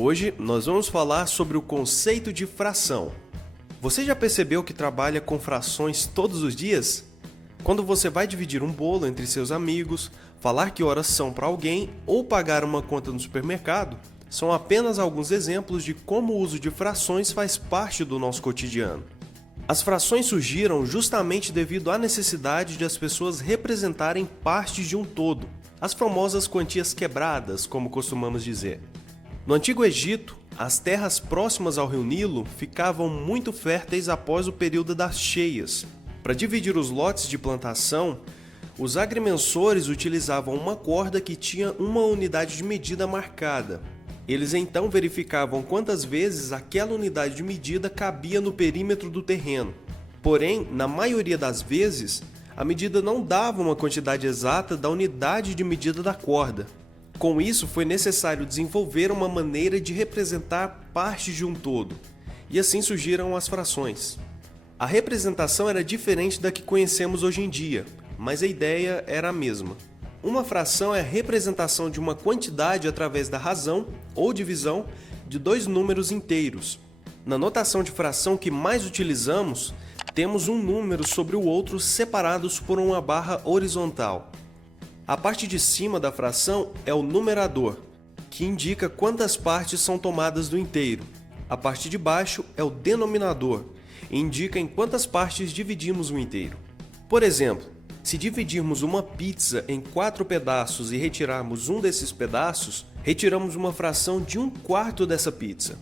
Hoje nós vamos falar sobre o conceito de fração. Você já percebeu que trabalha com frações todos os dias? Quando você vai dividir um bolo entre seus amigos, falar que horas são para alguém ou pagar uma conta no supermercado, são apenas alguns exemplos de como o uso de frações faz parte do nosso cotidiano. As frações surgiram justamente devido à necessidade de as pessoas representarem partes de um todo, as famosas quantias quebradas, como costumamos dizer. No Antigo Egito, as terras próximas ao rio Nilo ficavam muito férteis após o período das cheias. Para dividir os lotes de plantação, os agrimensores utilizavam uma corda que tinha uma unidade de medida marcada. Eles então verificavam quantas vezes aquela unidade de medida cabia no perímetro do terreno. Porém, na maioria das vezes, a medida não dava uma quantidade exata da unidade de medida da corda. Com isso, foi necessário desenvolver uma maneira de representar partes de um todo, e assim surgiram as frações. A representação era diferente da que conhecemos hoje em dia, mas a ideia era a mesma. Uma fração é a representação de uma quantidade através da razão ou divisão de dois números inteiros. Na notação de fração que mais utilizamos, temos um número sobre o outro separados por uma barra horizontal. A parte de cima da fração é o numerador, que indica quantas partes são tomadas do inteiro. A parte de baixo é o denominador, e indica em quantas partes dividimos o inteiro. Por exemplo, se dividirmos uma pizza em 4 pedaços e retirarmos um desses pedaços, retiramos uma fração de 1/4 dessa pizza.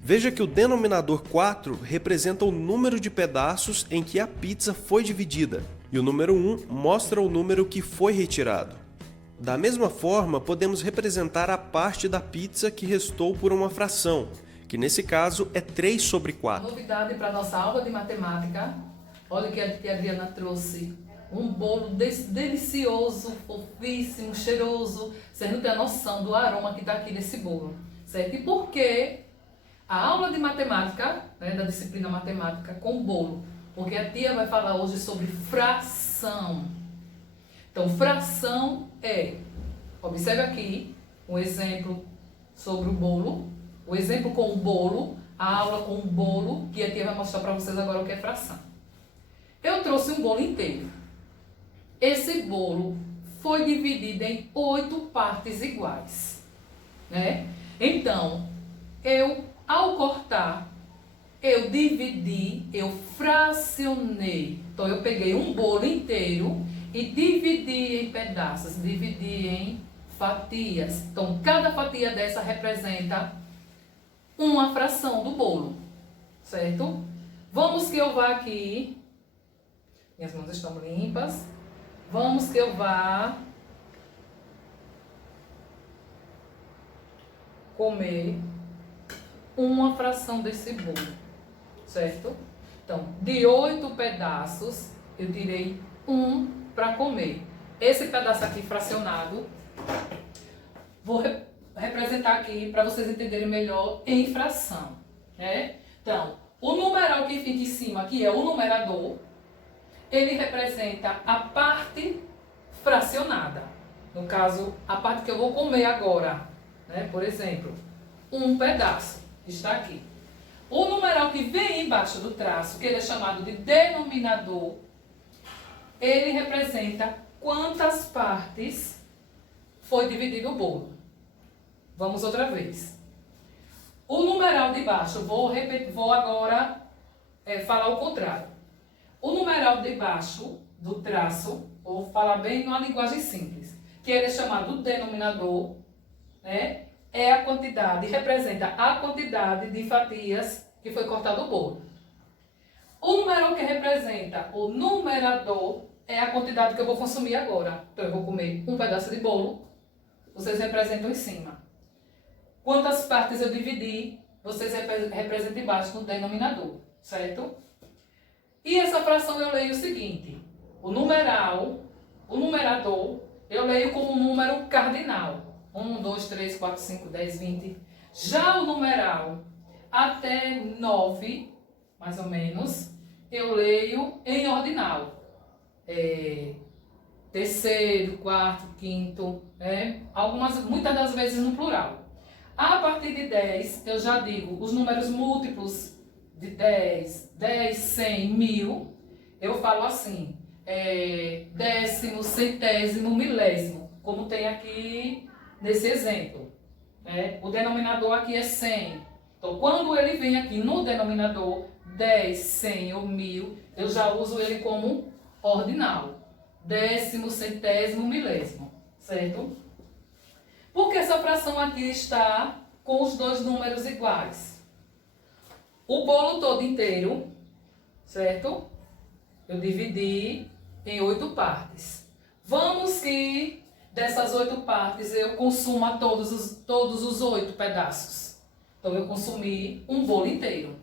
Veja que o denominador 4 representa o número de pedaços em que a pizza foi dividida, e o número 1 mostra o número que foi retirado. Da mesma forma, podemos representar a parte da pizza que restou por uma fração, que nesse caso é 3/4. Novidade para a nossa aula de matemática. Olha que a tia Adriana trouxe um bolo delicioso, fofíssimo, cheiroso. Vocês não têm a noção do aroma que está aqui nesse bolo, certo? E por que a aula de matemática, da disciplina matemática com bolo? Porque a tia vai falar hoje sobre fração. Então, fração observe aqui um exemplo sobre o bolo, o exemplo com o bolo, a aula com o bolo, que a tia vai mostrar para vocês agora o que é fração. Eu trouxe um bolo inteiro. Esse bolo foi dividido em 8 partes iguais, né? Então, ao cortar, eu dividi, eu fracionei. Então, eu peguei um bolo inteiro e dividi em pedaços, dividi em fatias. Então, cada fatia dessa representa uma fração do bolo, certo? Vamos que eu vá aqui, minhas mãos estão limpas, vamos que eu vá comer uma fração desse bolo, certo? Então, de 8 pedaços, eu tirei um para comer. Esse pedaço aqui fracionado, vou representar aqui para vocês entenderem melhor em fração, né? Então, o numeral que fica em cima, que é o numerador, ele representa a parte fracionada. No caso, a parte que eu vou comer agora, né? Por exemplo, um pedaço está aqui. O numeral que vem embaixo do traço, que ele é chamado de denominador, ele representa quantas partes foi dividido o bolo. Vamos outra vez. O numeral de baixo, vou agora falar o contrário. O numeral de baixo do traço, vou falar bem numa linguagem simples, que ele é chamado denominador, né? É a quantidade, representa a quantidade de fatias que foi cortado o bolo. O numeral que representa o numerador é a quantidade que eu vou consumir agora. Então, eu vou comer um pedaço de bolo, vocês representam em cima. Quantas partes eu dividi, vocês representam embaixo no denominador, certo? E essa fração eu leio o seguinte: o numerador, eu leio como um número cardinal. 1, 2, 3, 4, 5, 10, 20. Já o numeral até 9, mais ou menos, eu leio em ordinal. Terceiro, quarto, quinto, muitas das vezes no plural. A partir de 10, eu já digo os números múltiplos de 10, 10, 100, 1000. Eu falo assim, décimo, centésimo, milésimo, como tem aqui nesse exemplo. Né? O denominador aqui é 100. Então, quando ele vem aqui no denominador 10, 100 ou 1000, eu já uso ele como ordinal. Décimo, centésimo, milésimo, certo? Porque essa fração aqui está com os dois números iguais. O bolo todo inteiro, certo? Eu dividi em 8 partes. Vamos que dessas 8 partes eu consuma todos os 8 pedaços. Então, eu consumi um bolo inteiro.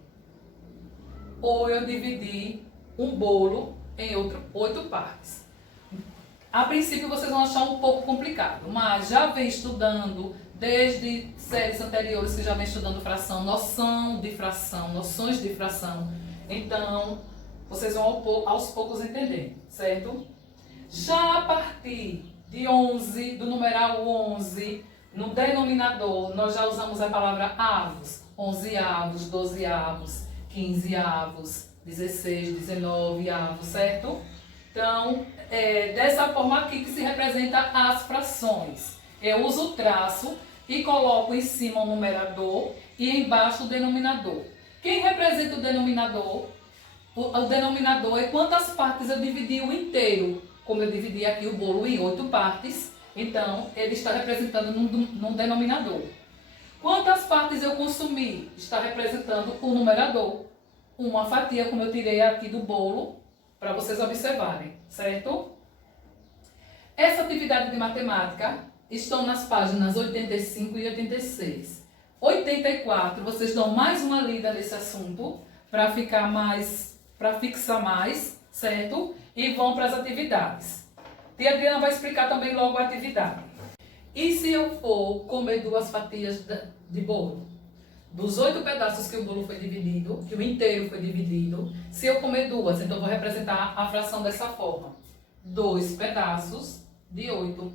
Ou eu dividi um bolo em 8 partes. A princípio, vocês vão achar um pouco complicado, mas já vem estudando, desde séries anteriores que já vem estudando fração, noções de fração. Então, vocês vão aos poucos entender, certo? Já a partir de 11, do numeral 11, no denominador, nós já usamos a palavra avos. 11 avos, 12 avos, 15 avos, 16, 19 avos, certo? Então, dessa forma aqui que se representa as frações. Eu uso o traço e coloco em cima o numerador e embaixo o denominador. Quem representa o denominador? O denominador é quantas partes eu dividi o inteiro. Como eu dividi aqui o bolo em 8 partes, então ele está representando num denominador. Quantas partes eu consumi? Está representando o numerador. Uma fatia, como eu tirei aqui do bolo, para vocês observarem, certo? Essa atividade de matemática estão nas páginas 85 e 86. 84, vocês dão mais uma lida nesse assunto para fixar mais, certo? E vão para as atividades. Tia Adriana vai explicar também logo a atividade. E se eu for comer 2 fatias de bolo? Dos 8 pedaços que o bolo foi dividido, que o inteiro foi dividido, se eu comer 2, então eu vou representar a fração dessa forma. 2 pedaços de 8.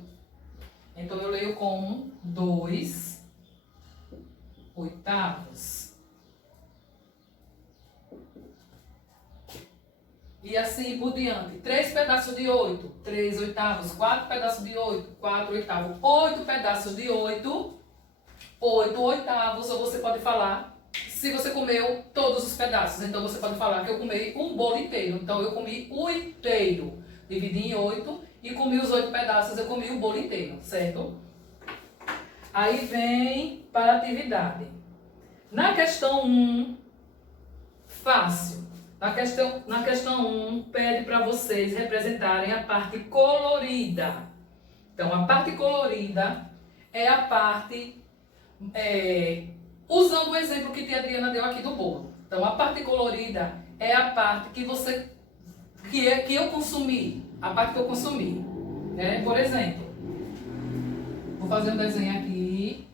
Então eu leio como 2 oitavos. E assim por diante. 3 pedaços de 8, 3 oitavos. 4 pedaços de 8, 4 oitavos. 8 pedaços de 8, 8 oitavos. Ou você pode falar, se você comeu todos os pedaços, então você pode falar que eu comi um bolo inteiro. Então eu comi o inteiro. Dividi em 8 e comi os 8 pedaços, eu comi o bolo inteiro, certo? Aí vem para a atividade. Na questão 1, fácil. Na questão 1, pede para vocês representarem a parte colorida. Então, a parte colorida é a parte, usando o exemplo que a Adriana deu aqui do bolo. Então, a parte colorida é a parte que eu consumi. A parte que eu consumi. Né? Por exemplo, vou fazer um desenho aqui,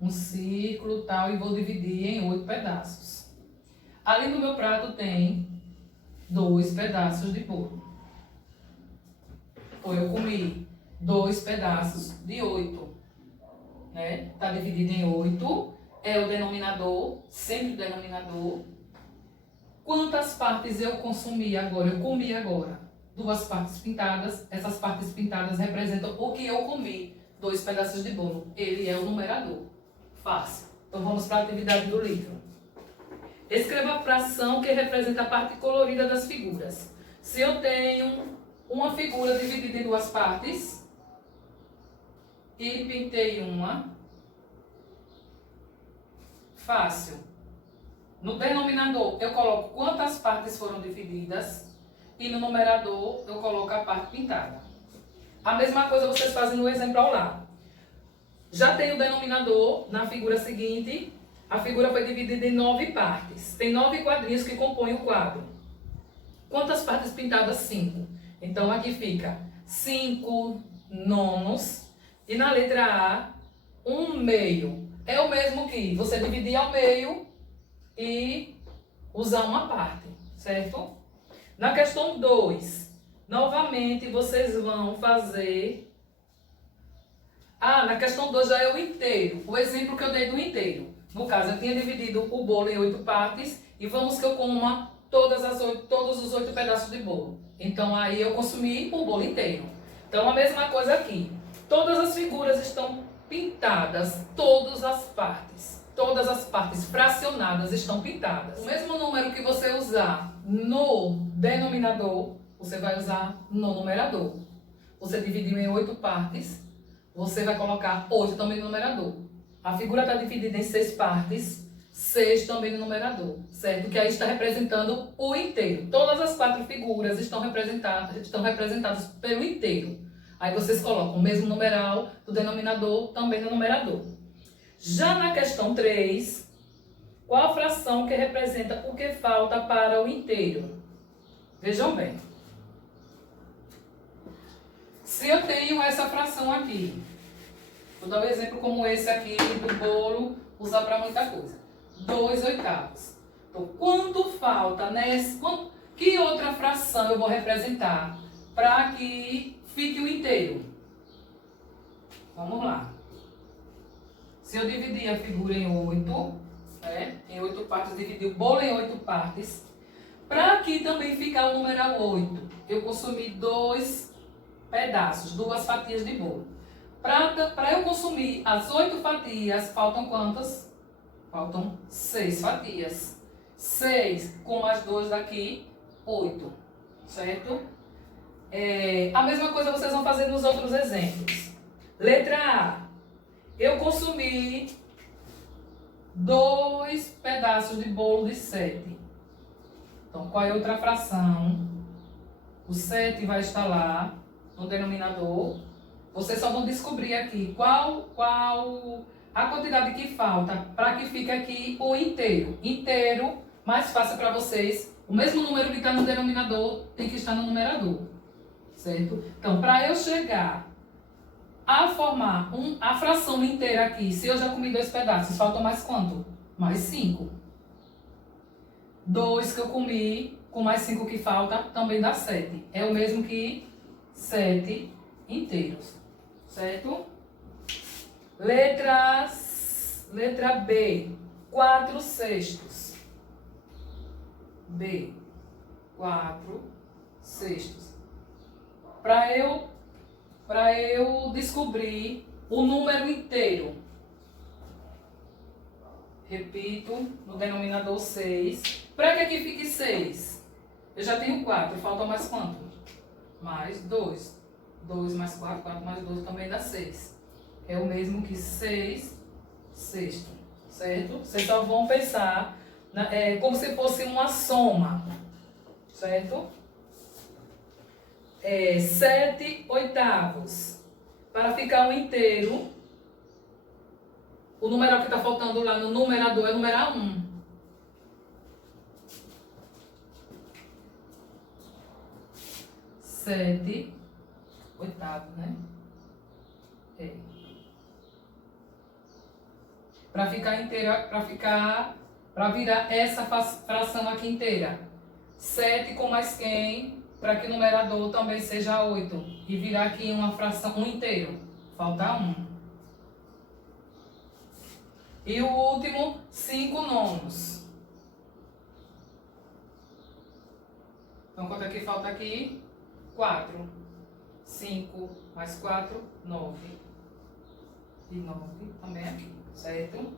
um círculo tal, e vou dividir em 8 pedaços. Ali no meu prato tem 2 pedaços de bolo. Ou eu comi 2 pedaços de 8. Né? Está dividido em 8. É o denominador, sempre o denominador. Quantas partes eu consumi agora? Eu comi agora 2 partes pintadas. Essas partes pintadas representam o que eu comi. 2 pedaços de bolo. Ele é o numerador. Fácil. Então vamos para a atividade do livro. Escreva a fração que representa a parte colorida das figuras. Se eu tenho uma figura dividida em 2 partes e pintei uma, fácil. No denominador eu coloco quantas partes foram divididas e no numerador eu coloco a parte pintada. A mesma coisa vocês fazem no exemplo ao lado. Já tem o denominador na figura seguinte. A figura foi dividida em 9 partes. Tem 9 quadrinhos que compõem o quadro. Quantas partes pintadas? 5. Então aqui fica 5 nonos. E na letra A, 1 meio. É o mesmo que você dividir ao meio e usar uma parte, certo? Na questão 2, novamente vocês vão fazer Ah, na questão 2 já é o inteiro. O exemplo que eu dei do inteiro. No caso, eu tinha dividido o bolo em 8 partes e vamos que eu coma todos os 8 pedaços de bolo. Então, aí eu consumi o bolo inteiro. Então, a mesma coisa aqui. Todas as figuras estão pintadas, todas as partes fracionadas estão pintadas. O mesmo número que você usar no denominador, você vai usar no numerador. Você dividiu em 8 partes, você vai colocar 8 também no numerador. A figura está dividida em 6 partes, 6 também no numerador, certo? Que aí está representando o inteiro. Todas as 4 figuras estão representadas pelo inteiro. Aí vocês colocam o mesmo numeral do denominador também no numerador. Já na questão 3, qual a fração que representa o que falta para o inteiro? Vejam bem. Se eu tenho essa fração aqui, vou dar um exemplo como esse aqui do bolo, usar para muita coisa. 2/8. Então, quanto falta nesse... Que outra fração eu vou representar para que fique o inteiro? Vamos lá. Se eu dividir a figura em 8, em 8 partes, dividir o bolo em 8 partes, para aqui também ficar o numeral 8, eu consumi 2 pedaços, 2 fatias de bolo. Para eu consumir as 8 fatias, faltam quantas? Faltam 6 fatias. 6 com mais 2 daqui, 8. Certo? A mesma coisa vocês vão fazer nos outros exemplos. Letra A. Eu consumi 2 pedaços de bolo de 7. Então, qual é a outra fração? O 7 vai estar lá no denominador. Vocês só vão descobrir aqui qual a quantidade que falta para que fique aqui o inteiro. Inteiro, mais fácil para vocês. O mesmo número que está no denominador tem que estar no numerador. Certo? Então, para eu chegar a formar a fração inteira aqui, se eu já comi 2 pedaços, faltam mais quanto? Mais 5. 2 que eu comi, com mais 5 que falta, também dá 7. É o mesmo que 7 inteiros. Certo? Letra B, 4/6. B, 4/6. Para eu descobrir o número inteiro, repito, no denominador 6. Para que aqui fique 6? Eu já tenho 4, falta mais quanto? Mais 2. 2 mais 4, 4 mais 2 também dá 6. É o mesmo que 6/6, certo? Vocês só vão pensar como se fosse uma soma, certo? 7/8. Para ficar um inteiro, o numeral que está faltando lá no numerador é o numeral 1. Sete oitavo, né? Para ficar inteira, para virar essa fração aqui inteira. 7 com mais quem? Para que o numerador também seja 8. E virar aqui uma fração, um inteiro. Falta 1. E o último, 5/9. Então, quanto é que falta aqui? 4. 5 mais 4, 9. E 9 também aqui, certo?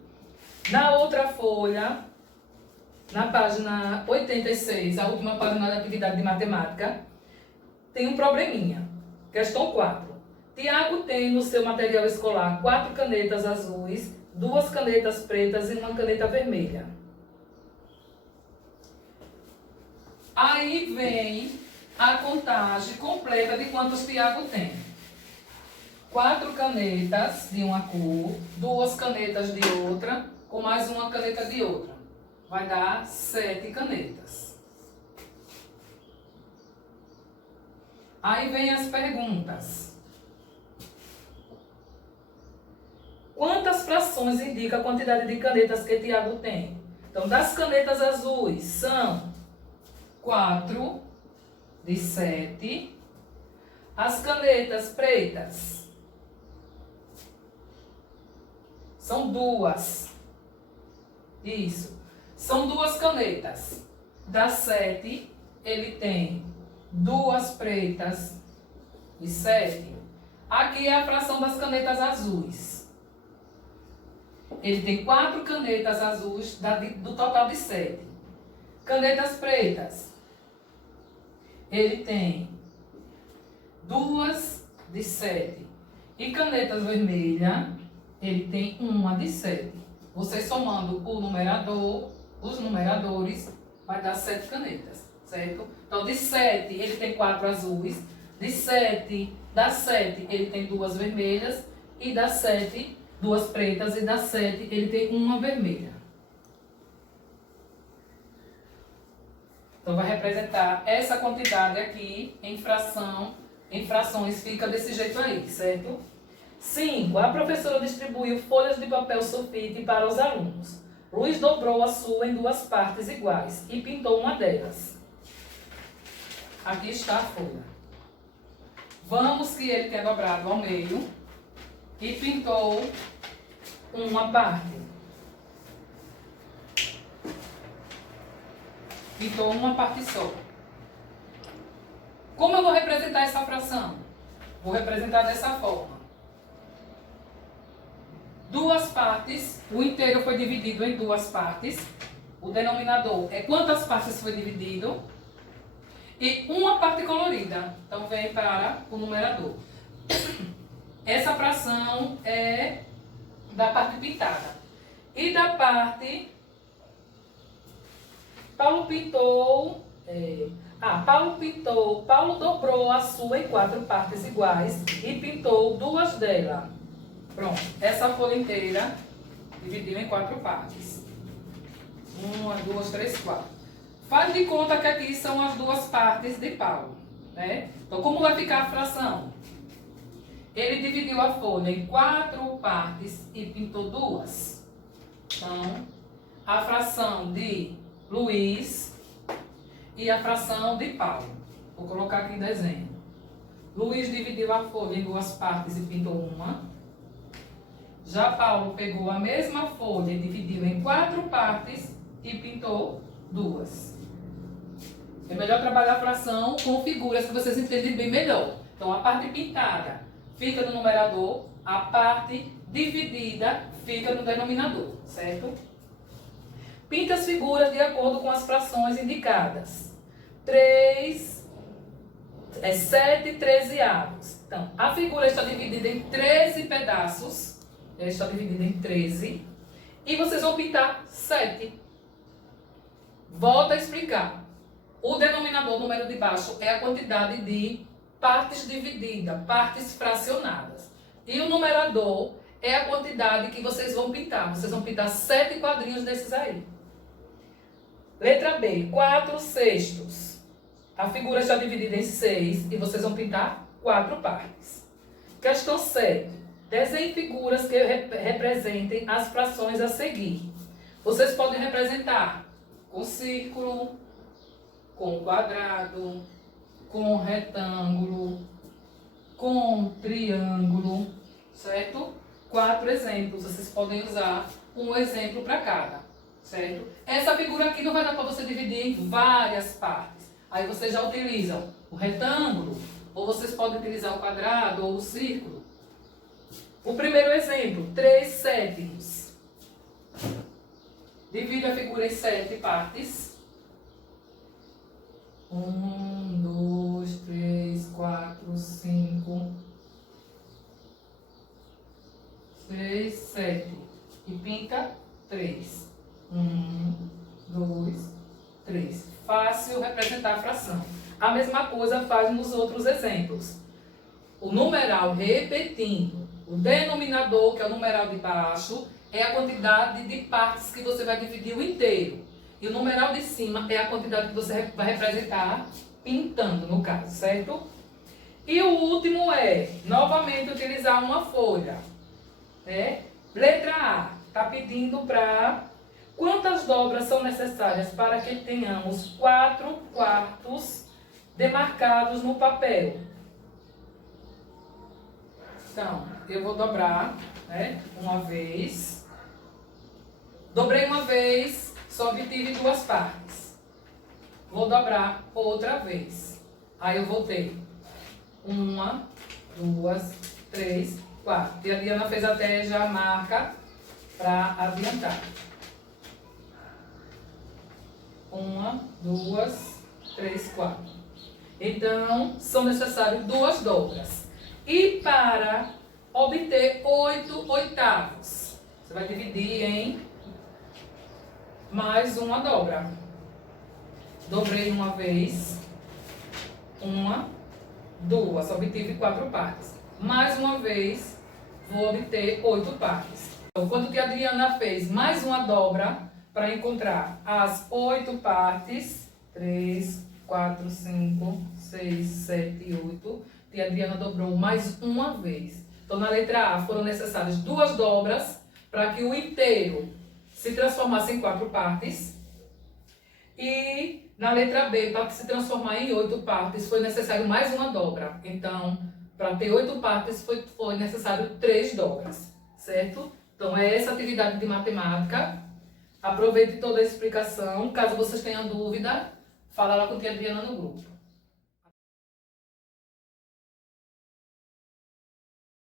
Na outra folha, na página 86, a última página da atividade de matemática, tem um probleminha. Questão 4. Tiago tem no seu material escolar 4 canetas azuis, 2 canetas pretas e uma caneta vermelha. Aí vem a contagem completa de quantos Tiago tem. 4 canetas de uma cor, 2 canetas de outra, com mais uma caneta de outra. Vai dar 7 canetas. Aí vem as perguntas. Quantas frações indica a quantidade de canetas que Tiago tem? Então, das canetas azuis são 4 de 7. As canetas pretas São duas. Isso. São duas canetas. Das 7, ele tem duas pretas e 7. Aqui é a fração das canetas azuis. Ele tem 4 canetas azuis do total de 7. Canetas pretas. Ele tem 2 de 7. E canetas vermelhas, ele tem 1 de 7. Você somando o numerador, os numeradores, vai dar 7 canetas, certo? Então, de 7, ele tem 4 azuis. De 7, das 7, ele tem 2 vermelhas. E das 7, 2 pretas. E das 7, ele tem 1 vermelha. Então, vai representar essa quantidade aqui em frações, fica desse jeito aí, certo? 5. A professora distribuiu folhas de papel sulfite para os alunos. Luiz dobrou a sua em 2 partes iguais e pintou uma delas. Aqui está a folha. Vamos que ele tenha dobrado ao meio e pintou uma parte. Pintou uma parte só. Como eu vou representar essa fração? Vou representar dessa forma. 2 partes, o inteiro foi dividido em 2 partes. O denominador é quantas partes foi dividido. E uma parte colorida. Então, vem para o numerador. Essa fração é da parte pintada. E da parte... Paulo dobrou a sua em 4 partes iguais e pintou 2 delas. Pronto, essa folha inteira dividiu em 4 partes. 1, 2, 3, 4. Faz de conta que aqui são as 2 partes de Paulo, né? Então, como vai ficar a fração? Ele dividiu a folha em 4 partes e pintou 2. Então, a fração de Luiz e a fração de Paulo. Vou colocar aqui em desenho. Luiz dividiu a folha em 2 partes e pintou uma. Já Paulo pegou a mesma folha e dividiu em 4 partes e pintou 2. É melhor trabalhar a fração com figuras que vocês entendem bem melhor. Então, a parte pintada fica no numerador, a parte dividida fica no denominador, certo? Pinta as figuras de acordo com as frações indicadas. 7 13avos. Então, a figura está dividida em 13 pedaços. Ela está dividida em 13. E vocês vão pintar 7. Volto a explicar. O denominador, o número de baixo, é a quantidade de partes divididas, partes fracionadas. E o numerador é a quantidade que vocês vão pintar. Vocês vão pintar 7 quadrinhos desses aí. Letra B, 4/6. A figura está dividida em 6 e vocês vão pintar 4 partes. Questão 7. Desenhe figuras que representem as frações a seguir. Vocês podem representar com círculo, com quadrado, com retângulo, com triângulo, certo? 4 exemplos. Vocês podem usar um exemplo para cada, certo? Essa figura aqui não vai dar para você dividir em várias partes. Aí vocês já utilizam o retângulo, ou vocês podem utilizar o quadrado ou o círculo. O primeiro exemplo, 3/7. Divide a figura em 7 partes. 1, 2, 3, 4, 5, 6, 7. E pinta 3. 1, 2, 3. Fácil representar a fração. A mesma coisa faz nos outros exemplos. O numeral repetindo. O denominador, que é o numeral de baixo, é a quantidade de partes que você vai dividir o inteiro. E o numeral de cima é a quantidade que você vai representar pintando, no caso, certo? E o último é, novamente, utilizar uma folha. Né? Letra A, está pedindo para... Quantas dobras são necessárias para que tenhamos 4/4 demarcados no papel? Então, eu vou dobrar, né, uma vez. Dobrei uma vez, só obtive 2 partes. Vou dobrar outra vez. Aí eu vou ter 1, 2, 3, 4. E a Diana fez até já a marca para adiantar. 1, 2, 3, 4. Então, são necessárias 2 dobras. E para obter 8 oitavos, você vai dividir em mais uma dobra. Dobrei uma vez. 1, 2. Obtive 4 partes. Mais uma vez, vou obter 8 partes. Então, quando que a Adriana fez mais uma dobra para encontrar as 8 partes, 3, 4, 5, 6, 7, 8, e a Adriana dobrou mais uma vez. Então, na letra A foram necessárias 2 dobras para que o inteiro se transformasse em 4 partes. E na letra B, para se transformar em 8 partes, foi necessário mais uma dobra. Então, para ter 8 partes, foi necessário 3 dobras, certo? Então, é essa atividade de matemática. Aproveite toda a explicação. Caso vocês tenham dúvida, fala lá com a tia Adriana no grupo.